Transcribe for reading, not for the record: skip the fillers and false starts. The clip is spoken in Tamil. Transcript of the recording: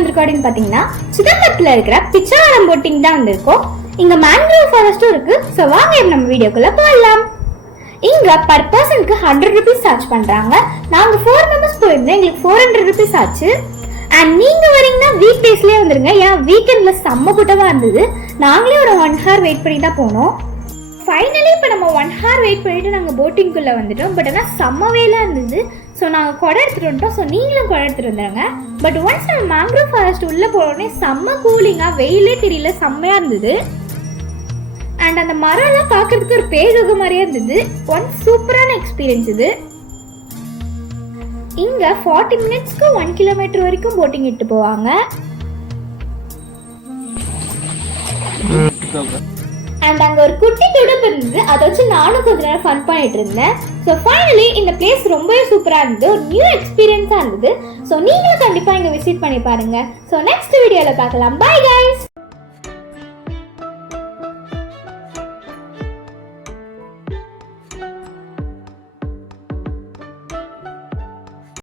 வந்திருக்கோம் அப்படின்னு பாத்தீங்கன்னா சிதம்பரத்துல இருக்கிற பிச்சாவரம் போட்டிங் தான் வந்திருக்கோம். இங்க மேங்க்ரோவ் ஃபாரஸ்டும் இருக்கு. ஸோ வாங்க நம்ம வீடியோக்குள்ள போகலாம். இங்க பர் பர்சனுக்கு 100 rupees சார்ஜ் பண்றாங்க. நாங்க 4 மெம்பர்ஸ் போயிருந்தோம், எங்களுக்கு 400 rupees ஆச்சு. அண்ட் நீங்க வரீங்கன்னா வீக் டேஸ்லயே வந்துருங்க, ஏன் வீக்கெண்ட்ல செம்ம கூட்டமா இருந்தது. நாங்களே ஒரு 1 hour வெயிட் பண்ணி தான் போனோம். ஃபைனலி இப்போ நம்ம 1 hour வெயிட் பண்ணிட்டு நாங்கள் போட்டிங்குள்ளே வந்துட்டோம். பட் ஆனால் செம்ம வெயிலாக இருந்தது. ஸோ நாங்கள் குடை எடுத்துகிட்டு வந்துட்டோம். ஸோ நீங்களும் குடை எடுத்துகிட்டு வந்துடுங்க. பட் ஒன்ஸ் நம்ம மேங்க்ரோவ் ஃபாரஸ்ட் உள்ளே போனோடனே செம்ம கூலிங்காக, வெயிலே தெரியல, செம்மையாக இருந்தது. அண்ட் அந்த மரம்லாம் பார்க்கறதுக்கு ஒரு பேஜோக மாதிரியே இருந்தது. ஒன் சூப்பரான எக்ஸ்பீரியன்ஸ் இது. இங்கே 40 minutesக்கு 1 kilometer வரைக்கும் போட்டிங் இட்டு போவாங்க. அண்ட் அங்கே ஒரு குட்டி துடுப்பு இருந்தது, அதை வச்சு நானும் கொஞ்ச நேரம் ஃபன் பண்ணிட்டு இருந்தேன். ஸோ ஃபைனலி இந்த பிளேஸ் ரொம்பவே சூப்பராக இருந்தது, ஒரு நியூ எக்ஸ்பீரியன்ஸாக இருந்தது. ஸோ நீங்களும் கண்டிப்பாக இங்கே விசிட் பண்ணி பாருங்க. ஸோ நெக்ஸ்ட் வீடியோவில் பார்க்கலாம். Bye guys.